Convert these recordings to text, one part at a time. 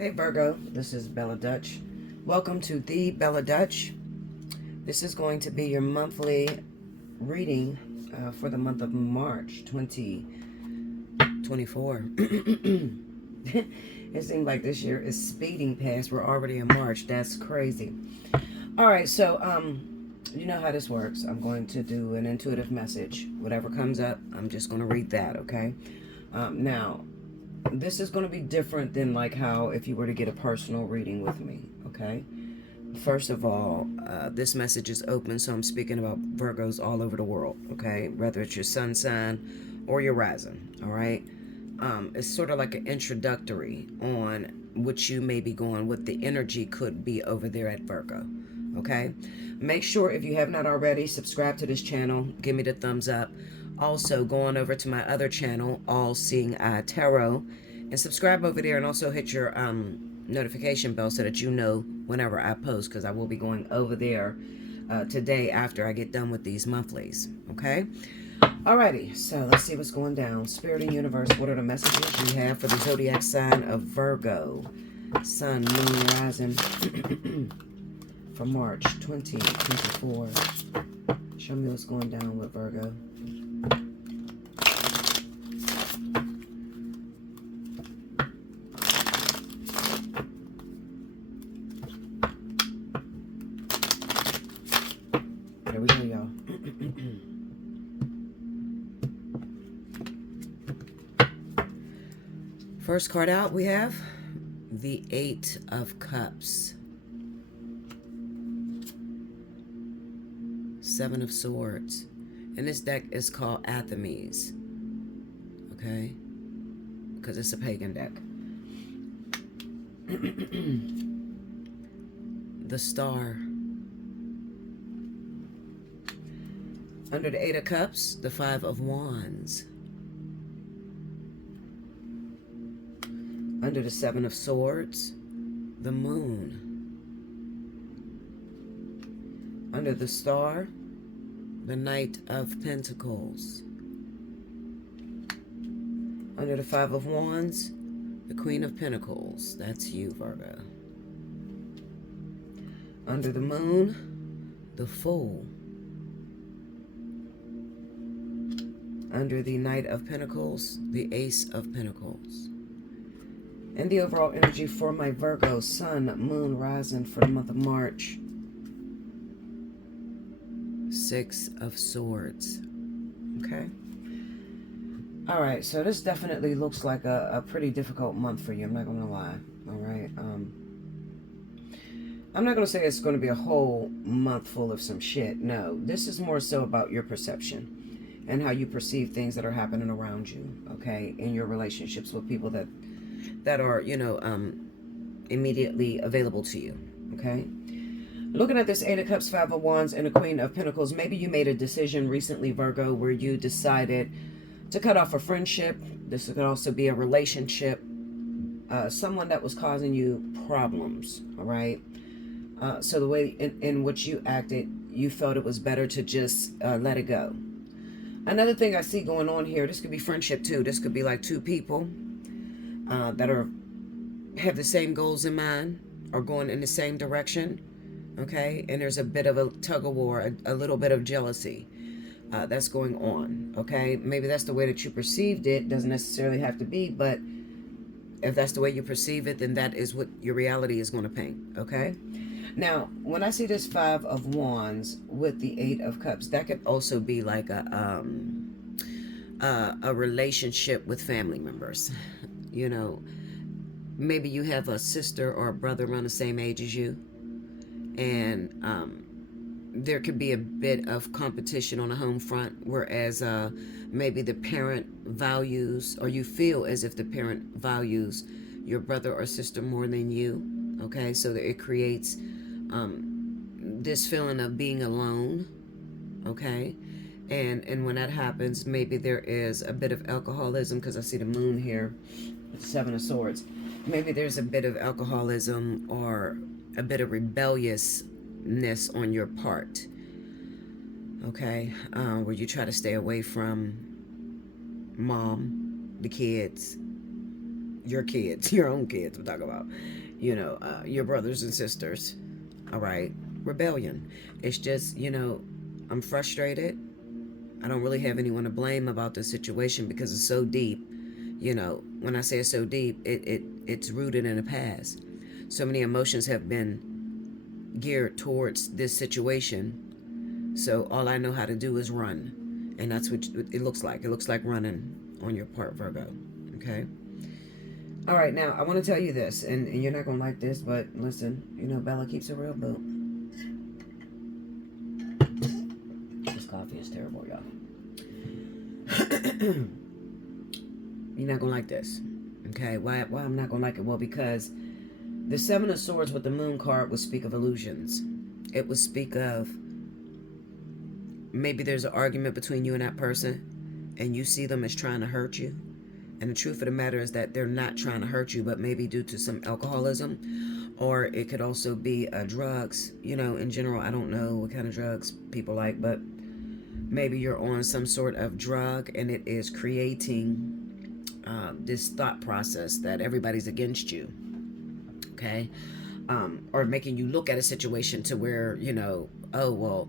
Hey Virgo, this is Bella Dutch. Welcome to the Bella Dutch. This is going to be your monthly reading for the month of March 2024. It seems like this year is speeding past. We're already in March. That's crazy. All right, so you know how this works. I'm going to do an intuitive message. Whatever comes up, I'm just going to read that, okay? Now, this is going to be different than like how if you were to get a personal reading with me, okay? First of all, this message is open, so I'm speaking about Virgos all over the world, okay? Whether it's your sun sign or your rising, all right? It's sort of like an introductory on what you may be going, what the energy could be over there at Virgo, okay? Make sure if you have not already, subscribe to this channel, give me the thumbs up. Also, go on over to my other channel, Allseeingeyetarot, and subscribe over there, and also hit your notification bell so that you know whenever I post, because I will be going over there today after I get done with these monthlies, okay? Alrighty, so let's see what's going down. Spirit and universe, what are the messages you have for the zodiac sign of Virgo? Sun, moon, rising for March 2024. Show me what's going down with Virgo. Here we go, y'all. First card out, we have the Eight of Cups. Seven of Swords. And this deck is called Athames. Okay? Because it's a pagan deck. The Star. Under the Eight of Cups, the Five of Wands. Under the Seven of Swords, the Moon. Under the Star, the Knight of Pentacles. Under the Five of Wands, the Queen of Pentacles. That's you, Virgo. Under the Moon, the Fool. Under the Knight of Pentacles, the Ace of Pentacles. And the overall energy for my Virgo, Sun, Moon, Rising for the month of March. Six of Swords. Okay. All right, so this definitely looks like a pretty difficult month for you. I'm not going to lie. All right. I'm not going to say it's going to be a whole month full of some shit. No, this is more so about your perception and how you perceive things that are happening around you. Okay, in your relationships with people that are, you know, immediately available to you, okay? Looking at this Eight of Cups, Five of Wands, and the Queen of Pentacles, maybe you made a decision recently, Virgo, where you decided to cut off a friendship. This could also be a relationship, someone that was causing you problems, all right? So the way in which you acted, you felt it was better to just let it go. Another thing I see going on here, this could be friendship too. This could be like two people that have the same goals in mind, are going in the same direction, okay? And there's a bit of a tug of war, a little bit of jealousy that's going on, okay? Maybe that's the way that you perceived it. Doesn't necessarily have to be, but if that's the way you perceive it, then that is what your reality is going to paint, okay? Now, when I see this Five of Wands with the Eight of Cups, that could also be like a relationship with family members. You know, maybe you have a sister or a brother around the same age as you, and there could be a bit of competition on the home front, whereas maybe the parent values, or you feel as if the parent values your brother or sister more than you, okay? So that it creates this feeling of being alone, okay? And when that happens, maybe there is a bit of alcoholism, because I see the Moon here, with the Seven of Swords. Maybe there's a bit of alcoholism or a bit of rebelliousness on your part, okay? Where you try to stay away from mom, the kids, your kids, your own kids, we're talking about, your brothers and sisters. All right. Rebellion. It's just, I'm frustrated. I don't really have anyone to blame about the situation because it's so deep. When I say it's so deep, it's rooted in the past. So many emotions have been geared towards this situation. So all I know how to do is run. And that's what it looks like. It looks like running on your part, Virgo. Okay? All right, now I want to tell you this, and you're not going to like this, but listen, Bella keeps it real, boo. This coffee is terrible, y'all. You're not going to like this. Okay? Why I'm not going to like it? Well, because the Seven of Swords with the Moon card would speak of illusions. It would speak of maybe there's an argument between you and that person, and you see them as trying to hurt you. And the truth of the matter is that they're not trying to hurt you, but maybe due to some alcoholism, or it could also be drugs. In general, I don't know what kind of drugs people like, but maybe you're on some sort of drug and it is creating this thought process that everybody's against you. Okay? Or making you look at a situation to where, oh, well,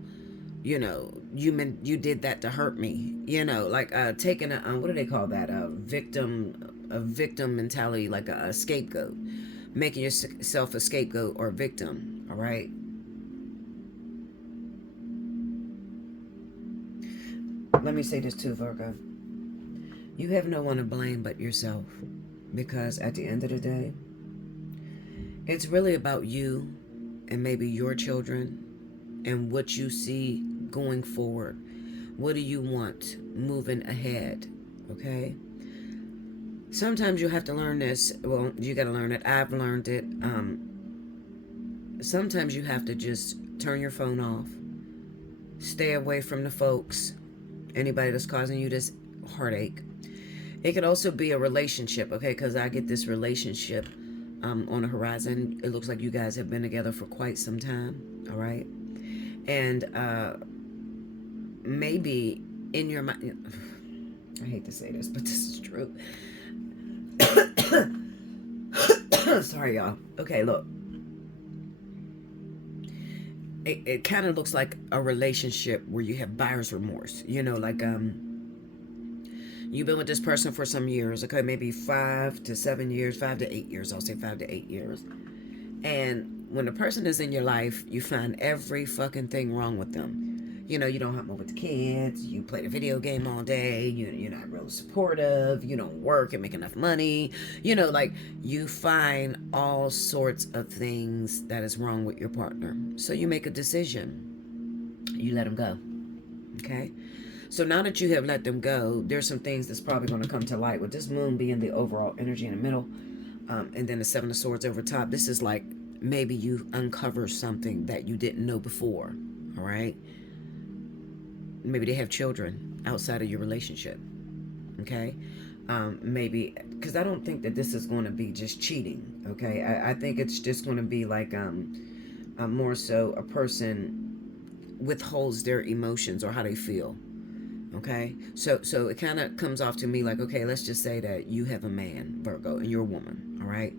you did that to hurt me, like taking what do they call that, a victim mentality, like a scapegoat, making yourself a scapegoat or victim. All right, let me say this too, Virgo. You have no one to blame but yourself, because at the end of the day, it's really about you and maybe your children and what you see going forward. What do you want moving ahead? Okay? Sometimes you have to learn this. Well, you got to learn it. I've learned it. Sometimes you have to just turn your phone off. Stay away from the folks. Anybody that's causing you this heartache. It could also be a relationship, okay? Because I get this relationship on the horizon. It looks like you guys have been together for quite some time. All right? And maybe in your mind, I hate to say this, but this is true. Sorry, y'all. Okay, look. It kind of looks like a relationship where you have buyer's remorse. Like you've been with this person for some years, okay, maybe 5 to 7 years, 5 to 8 years. I'll say 5 to 8 years. And when a person is in your life, you find every fucking thing wrong with them. You don't help them with the kids. You play the video game all day. You're not real supportive. You don't work and make enough money. Like you find all sorts of things that is wrong with your partner. So you make a decision. You let them go. Okay? So now that you have let them go, there's some things that's probably going to come to light. With this moon being the overall energy in the middle, and then the Seven of Swords over top, this is like maybe you uncover something that you didn't know before. All right? Maybe they have children outside of your relationship. Okay? Maybe, because I don't think that this is going to be just cheating. Okay? I think it's just going to be like more so a person withholds their emotions or how they feel. Okay? So it kind of comes off to me like, okay, let's just say that you have a man, Virgo, and you're a woman. All right?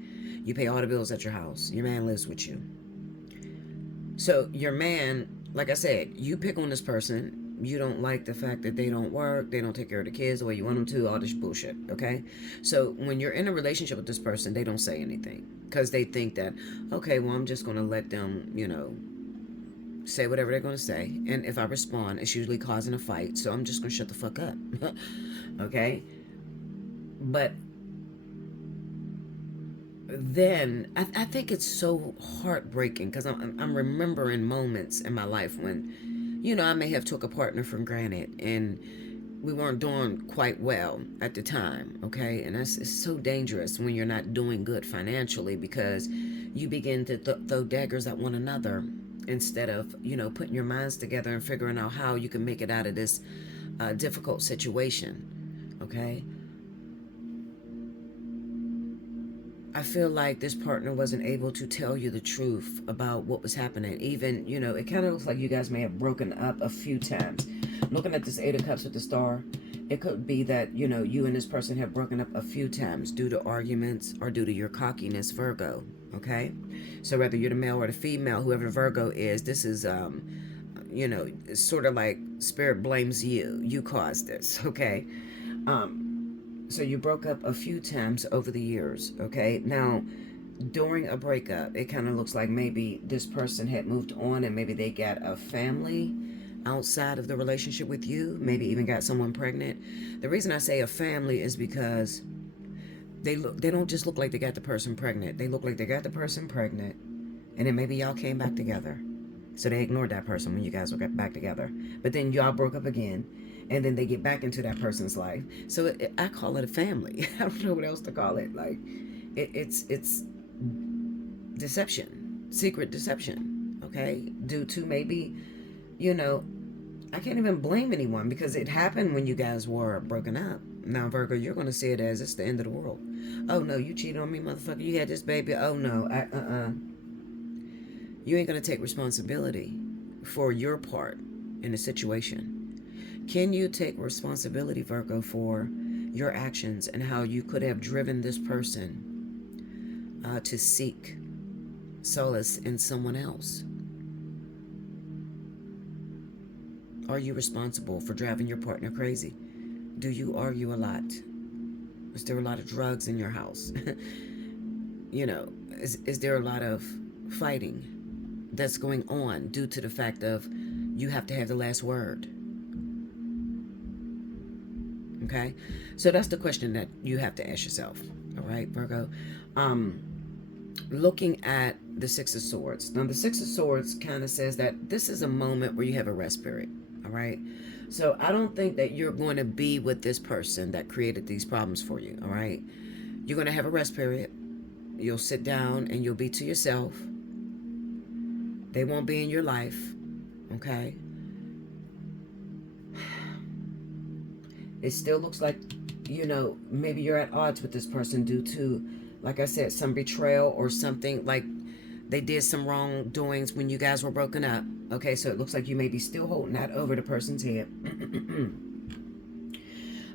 You pay all the bills at your house. Your man lives with you. So your man, like I said, you pick on this person. You don't like the fact that they don't work, they don't take care of the kids the way you want them to, all this bullshit, okay? So when you're in a relationship with this person, they don't say anything because they think that, okay, well, I'm just going to let them, say whatever they're going to say. And if I respond, it's usually causing a fight, so I'm just going to shut the fuck up, okay? But then I think it's so heartbreaking because I'm remembering moments in my life when, I may have took a partner for granted and we weren't doing quite well at the time, okay? And it's so dangerous when you're not doing good financially because you begin to throw daggers at one another instead of, putting your minds together and figuring out how you can make it out of this difficult situation, okay? I feel like this partner wasn't able to tell you the truth about what was happening. Even, it kind of looks like you guys may have broken up a few times. Looking at this Eight of Cups with the Star, It could be that, you and this person have broken up a few times due to arguments or due to your cockiness, Virgo. Okay? So whether you're the male or the female, whoever the Virgo is, this is, it's sort of like spirit blames you. You caused this, okay? So you broke up a few times over the years, okay? Now, during a breakup, it kind of looks like maybe this person had moved on and maybe they got a family outside of the relationship with you, maybe even got someone pregnant. The reason I say a family is because they don't just look like they got the person pregnant. They look like they got the person pregnant, and then maybe y'all came back together. So they ignored that person when you guys were back together. But then y'all broke up again, and then they get back into that person's life. So I call it a family. I don't know what else to call it. Like, it's deception, secret deception, okay? Due to maybe, I can't even blame anyone because it happened when you guys were broken up. Now, Virgo, you're going to see it as it's the end of the world. Oh, no, you cheated on me, motherfucker. You had this baby. Oh, no. You ain't going to take responsibility for your part in the situation. Can you take responsibility, Virgo, for your actions and how you could have driven this person to seek solace in someone else? Are you responsible for driving your partner crazy? Do you argue a lot? Is there a lot of drugs in your house? Is there a lot of fighting that's going on due to the fact of you have to have the last word? Okay? So that's the question that you have to ask yourself. All right, Virgo? Looking at the Six of Swords. Now, the Six of Swords kind of says that this is a moment where you have a rest period. All right? So I don't think that you're going to be with this person that created these problems for you. All right? You're going to have a rest period. You'll sit down and you'll be to yourself. They won't be in your life. Okay? It still looks like, maybe you're at odds with this person due to, like I said, some betrayal or something, like they did some wrongdoings when you guys were broken up. Okay, so it looks like you may be still holding that over the person's head.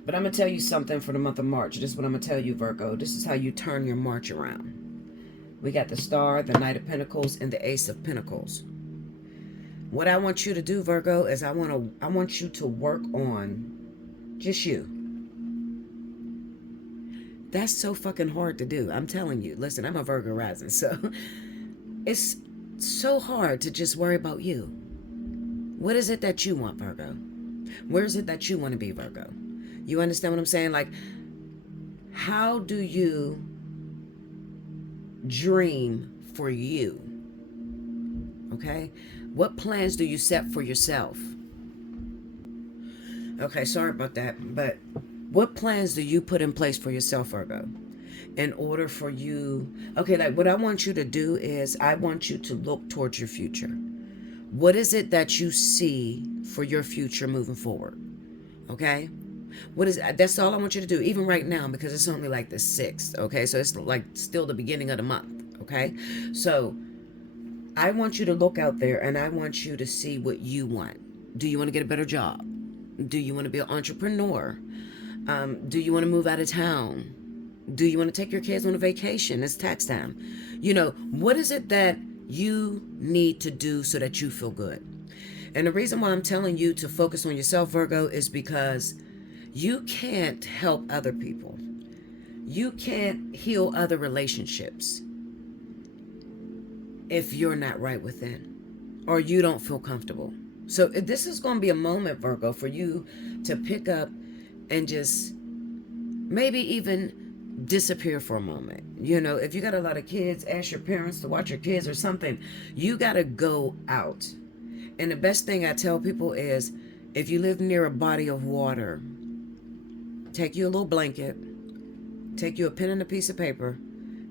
But I'm going to tell you something for the month of March. This is what I'm going to tell you, Virgo. This is how you turn your March around. We got the Star, the Knight of Pentacles, and the Ace of Pentacles. What I want you to do, Virgo, is I want you to work on just you. That's so fucking hard to do. I'm telling you. Listen, I'm a Virgo rising, so it's so hard to just worry about you. What is it that you want, Virgo? Where is it that you want to be, Virgo? You understand what I'm saying? Like, how do you dream for you? Okay? What plans do you set for yourself? Okay, sorry about that, but what plans do you put in place for yourself, Virgo? In order for you... Okay, like what I want you to do is I want you to look towards your future. What is it that you see for your future moving forward? Okay? That's all I want you to do, even right now, because it's only like the 6th, okay? So it's like still the beginning of the month, okay? So I want you to look out there and I want you to see what you want. Do you want to get a better job? Do you want to be an entrepreneur? Do you want to move out of town? Do you want to take your kids on a vacation? It's tax time. What is it that you need to do so that you feel good? And the reason why I'm telling you to focus on yourself, Virgo, is because you can't help other people. You can't heal other relationships if you're not right within or you don't feel comfortable. So this is going to be a moment, Virgo, for you to pick up and just maybe even disappear for a moment. If you got a lot of kids, ask your parents to watch your kids or something. You got to go out. And the best thing I tell people is, if you live near a body of water, take you a little blanket, take you a pen and a piece of paper,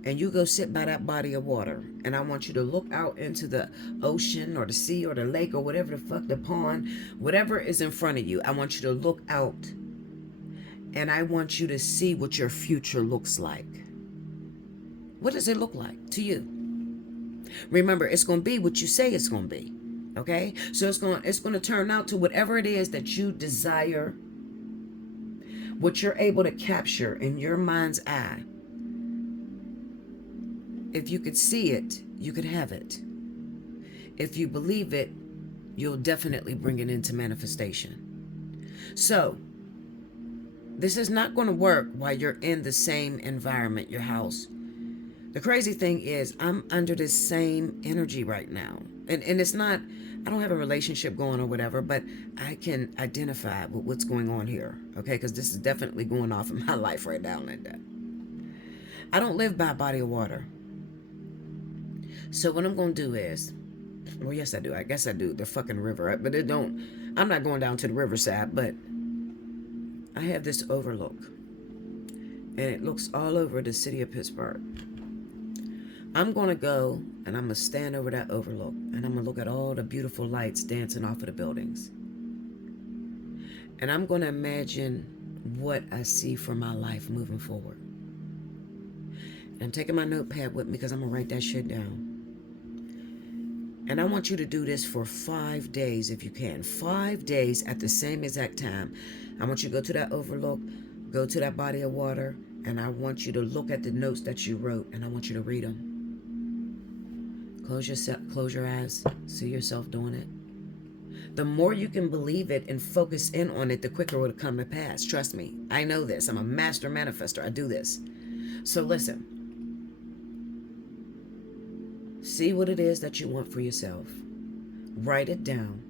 and you go sit by that body of water. And I want you to look out into the ocean or the sea or the lake or whatever the fuck, the pond, whatever is in front of you. I want you to look out. And I want you to see what your future looks like. What does it look like to you? Remember, it's going to be what you say it's going to be. Okay? So it's going to turn out to whatever it is that you desire What you're able to capture in your mind's eye, if you could see it, you could have it. If you believe it, you'll definitely bring it into manifestation. So, this is not going to work while you're in the same environment, your house. The crazy thing is, I'm under this same energy right now. And it's not, I don't have a relationship going or whatever, but I can identify with what's going on here, okay? Because this is definitely going off in my life right now, Linda. I don't live by a body of water. So what I'm going to do is, well, yes, I do. I guess I do. The fucking river. But I'm not going down to the riverside, but I have this overlook. And it looks all over the city of Pittsburgh. I'm going to go and I'm going to stand over that overlook. And I'm going to look at all the beautiful lights dancing off of the buildings. And I'm going to imagine what I see for my life moving forward. And I'm taking my notepad with me because I'm going to write that shit down. And I want you to do this for 5 days if you can. 5 days at the same exact time. I want you to go to that overlook, go to that body of water, and I want you to look at the notes that you wrote, and I want you to read them. Close your eyes. See yourself doing it. The more you can believe it and focus in on it, the quicker it will come to pass. Trust me. I know this. I'm a master manifester. I do this. So listen. See what it is that you want for yourself. Write it down.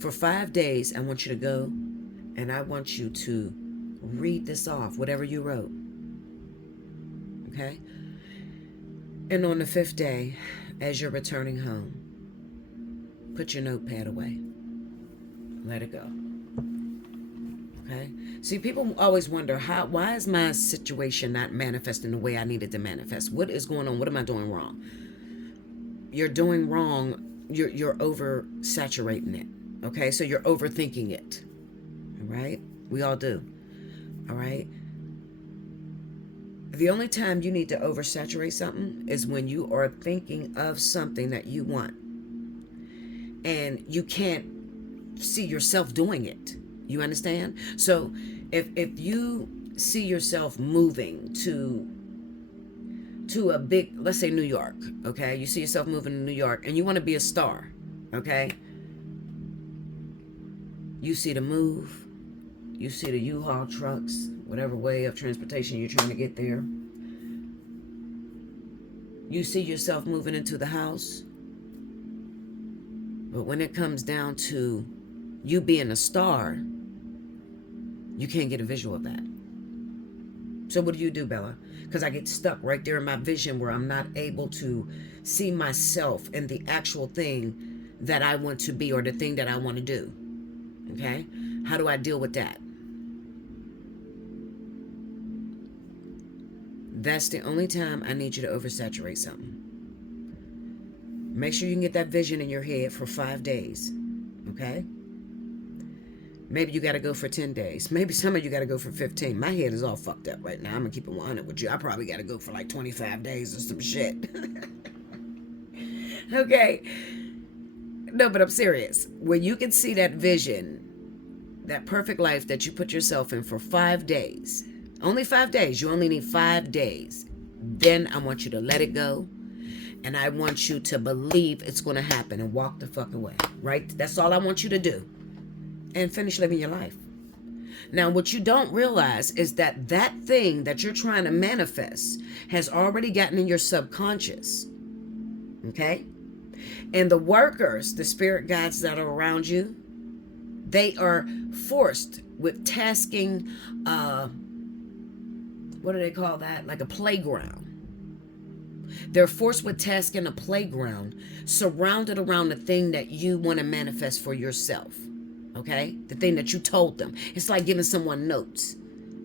For 5 days, I want you to go and I want you to read this off, whatever you wrote. Okay? And on the 5th day, as you're returning home, put your notepad away. Let it go. Okay? See, people always wonder, why is my situation not manifesting the way I need it to manifest? What is going on? What am I doing wrong? You're doing wrong. You're oversaturating it. Okay? So you're overthinking it. All right? We all do. All right? The only time you need to oversaturate something is when you are thinking of something that you want. And you can't see yourself doing it. You understand? So if you see yourself moving to a big, let's say New York, okay? You see yourself moving to New York and you want to be a star, okay? You see the move. You see the U-Haul trucks, whatever way of transportation you're trying to get there. You see yourself moving into the house. But when it comes down to you being a star, you can't get a visual of that. So what do, Bella? Because I get stuck right there in my vision where I'm not able to see myself in the actual thing that I want to be or the thing that I want to do. Okay? How do I deal with that? That's the only time I need you to oversaturate something. Make sure you can get that vision in your head for 5 days. Okay? Maybe you got to go for 10 days. Maybe some of you got to go for 15. My head is all fucked up right now. I'm going to keep it 100 with you. I probably got to go for like 25 days or some shit. Okay? No, but I'm serious. When you can see that vision, that perfect life that you put yourself in for 5 days, only 5 days. You only need 5 days. Then I want you to let it go. And I want you to believe it's going to happen and walk the fuck away. Right? That's all I want you to do. And finish living your life. Now, what you don't realize is that that thing that you're trying to manifest has already gotten in your subconscious. Okay? And the workers, the spirit guides that are around you, they are forced with tasking, what do they call that? Like a playground. They're forced with tasking a playground surrounded around the thing that you want to manifest for yourself. Okay? The thing that you told them. It's like giving someone notes.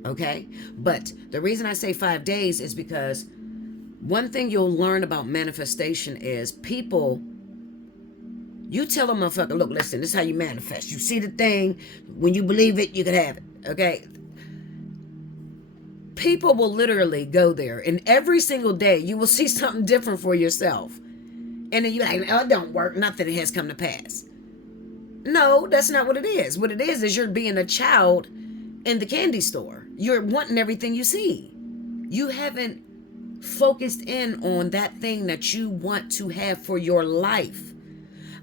Okay? But the reason I say 5 days is because one thing you'll learn about manifestation is people, you tell a motherfucker, look, listen, this is how you manifest. You see the thing, when you believe it, you can have it. Okay? People will literally go there, and every single day you will see something different for yourself. And then you're like, oh, it don't work. Nothing has come to pass. No, that's not what it is. What it is you're being a child in the candy store. You're wanting everything you see. You haven't focused in on that thing that you want to have for your life.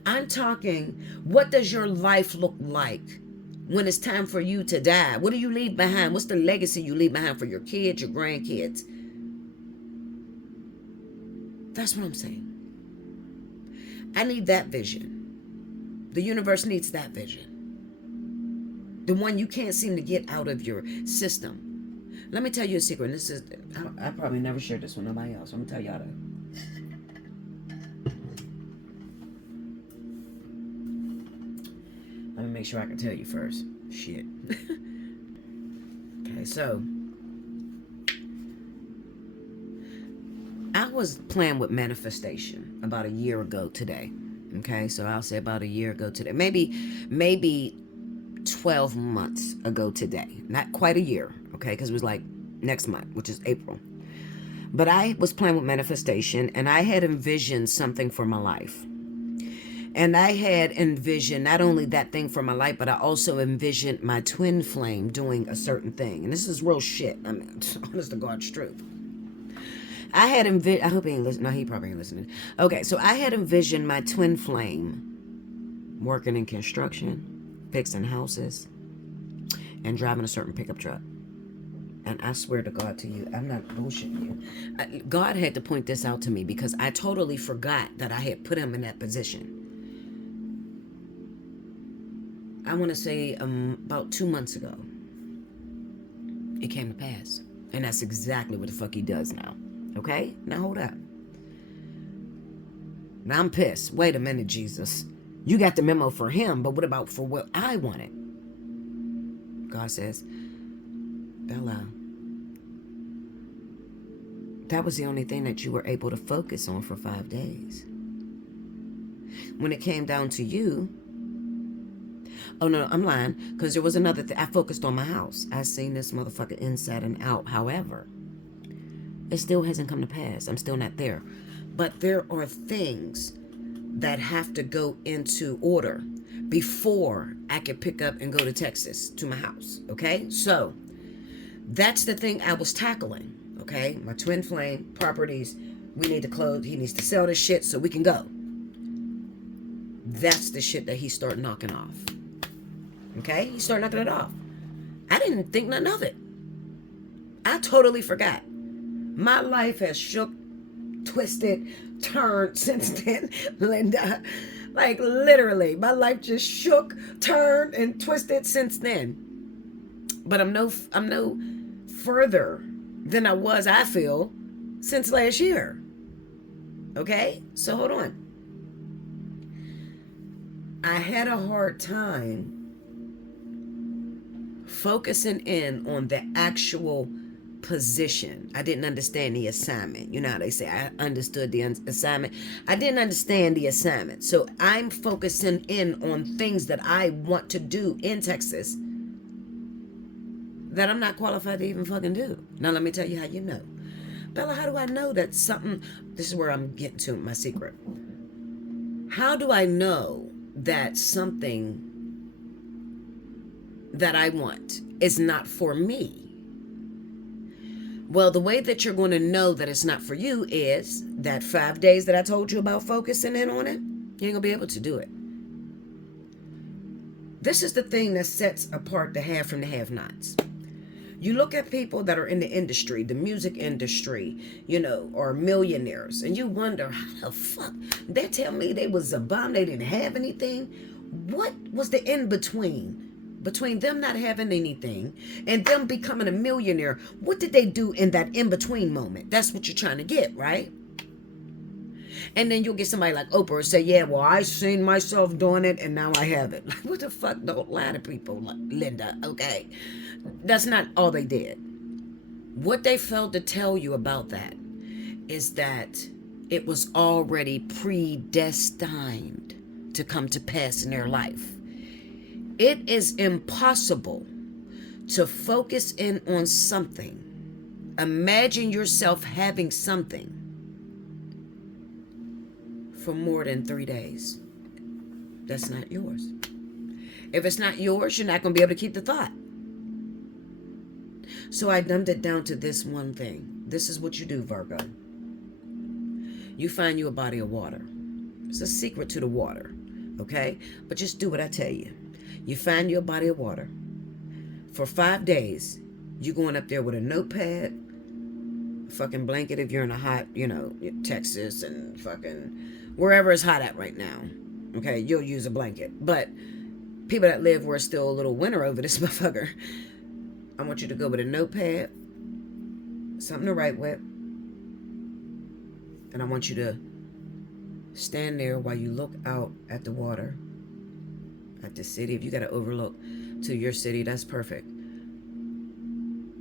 I'm talking, what does your life look like when it's time for you to die? What do you leave behind? What's the legacy you leave behind for your kids, your grandkids? That's what I'm saying. I need that vision. The universe needs that vision. The one you can't seem to get out of your system. Let me tell you a secret. This is, I probably never shared this with nobody else. I'm going to tell y'all that. Let me make sure I can tell you first. Shit. Okay, so I was playing with manifestation about a year ago today. Okay, so I'll say about a year ago today. Maybe 12 months ago today. Not quite a year, okay, because it was like next month, which is April. But I was playing with manifestation, and I had envisioned something for my life. And I had envisioned not only that thing for my life, but I also envisioned my twin flame doing a certain thing. And this is real shit. I mean, honest to God's truth. I had envisioned, I hope he ain't listening. No, he probably ain't listening. Okay, so I had envisioned my twin flame working in construction, fixing houses, and driving a certain pickup truck. And I swear to God to you, I'm not bullshitting you. God had to point this out to me because I totally forgot that I had put him in that position. I want to say about 2 months ago, it came to pass. And that's exactly what the fuck he does now. Okay? Now hold up. Now I'm pissed. Wait a minute, Jesus. You got the memo for him, but what about for what I wanted? God says, Bella, that was the only thing that you were able to focus on for 5 days. When it came down to you, oh no, I'm lying, because there was another thing. I focused on my house. I seen this motherfucker inside and out. However, it still hasn't come to pass. I'm still not there. But there are things that have to go into order before I could pick up and go to Texas to my house. Okay? So, that's the thing I was tackling. Okay? My twin flame, properties, we need to close. He needs to sell this shit so we can go. That's the shit that he started knocking off. Okay? He started knocking it off. I didn't think nothing of it. I totally forgot. My life has shook, twisted, turned since then, Linda. Like literally, my life just shook, turned, and twisted since then. But I'm no further than I was, I feel, since last year. Okay? So hold on. I had a hard time focusing in on the actual position. I didn't understand the assignment. You know how they say, I understood the assignment. I didn't understand the assignment. So I'm focusing in on things that I want to do in Texas that I'm not qualified to even fucking do. Now let me tell you how you know. Bella, how do I know that something, this is where I'm getting to my secret. How do I know that something that I want is not for me? Well, the way that you're going to know that it's not for you is that 5 days that I told you about focusing in on it, you ain't going to be able to do it. This is the thing that sets apart the have from the have-nots. You look at people that are in the industry, the music industry, you know, or millionaires, and you wonder, how the fuck? They tell me they was a bum, they didn't have anything. What was the in-between? Between them not having anything and them becoming a millionaire, what did they do in that in-between moment? That's what you're trying to get, right? And then you'll get somebody like Oprah say, yeah, well, I seen myself doing it and now I have it. Like, what the fuck? Don't lie to people, Linda, okay? That's not all they did. What they failed to tell you about that is that it was already predestined to come to pass in their life. It is impossible to focus in on something. Imagine yourself having something for more than 3 days. That's not yours. If it's not yours, you're not going to be able to keep the thought. So I dumbed it down to this one thing. This is what you do, Virgo. You find you a body of water. It's a secret to the water, okay? But just do what I tell you. You find you a body of water. For 5 days, you're going up there with a notepad, a fucking blanket if you're in a hot, Texas and fucking wherever it's hot at right now. Okay, you'll use a blanket. But people that live where it's still a little winter over this motherfucker, I want you to go with a notepad, something to write with, and I want you to stand there while you look out at the water, at the city. If you got to overlook to your city, that's perfect.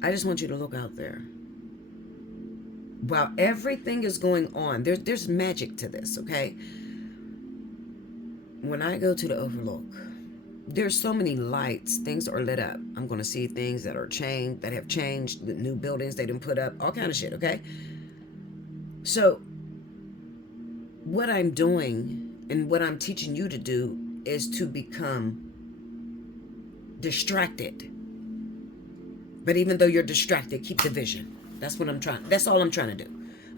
I just want you to look out there. While everything is going on, there's magic to this, okay? When I go to the overlook, there's so many lights, things are lit up. I'm going to see things that are changed, that have changed, the new buildings they didn't put up, all kind of shit, okay? So what I'm doing and what I'm teaching you to do is to become distracted. But even though you're distracted, keep the vision. That's all I'm trying to do.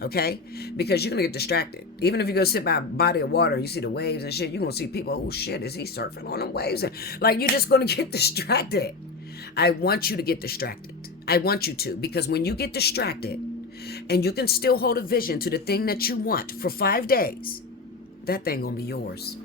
Okay? Because you're going to get distracted. Even if you go sit by a body of water, you see the waves and shit, you're going to see people, oh shit, is he surfing on the waves? Like, you're just going to get distracted. I want you to get distracted. I want you to. Because when you get distracted and you can still hold a vision to the thing that you want for 5 days, that thing going to be yours.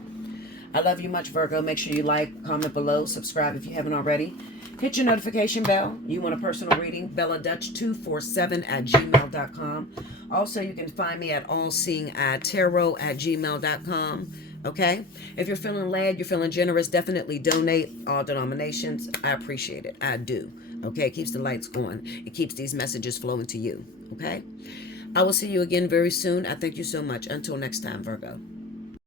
I love you much, Virgo. Make sure you like, comment below, subscribe if you haven't already. Hit your notification bell. You want a personal reading? BellaDutch247@gmail.com. Also, you can find me at Allseeingeyetarot@gmail.com. Okay? If you're feeling led, you're feeling generous, definitely donate. All denominations. I appreciate it. I do. Okay? It keeps the lights going. It keeps these messages flowing to you. Okay? I will see you again very soon. I thank you so much. Until next time, Virgo.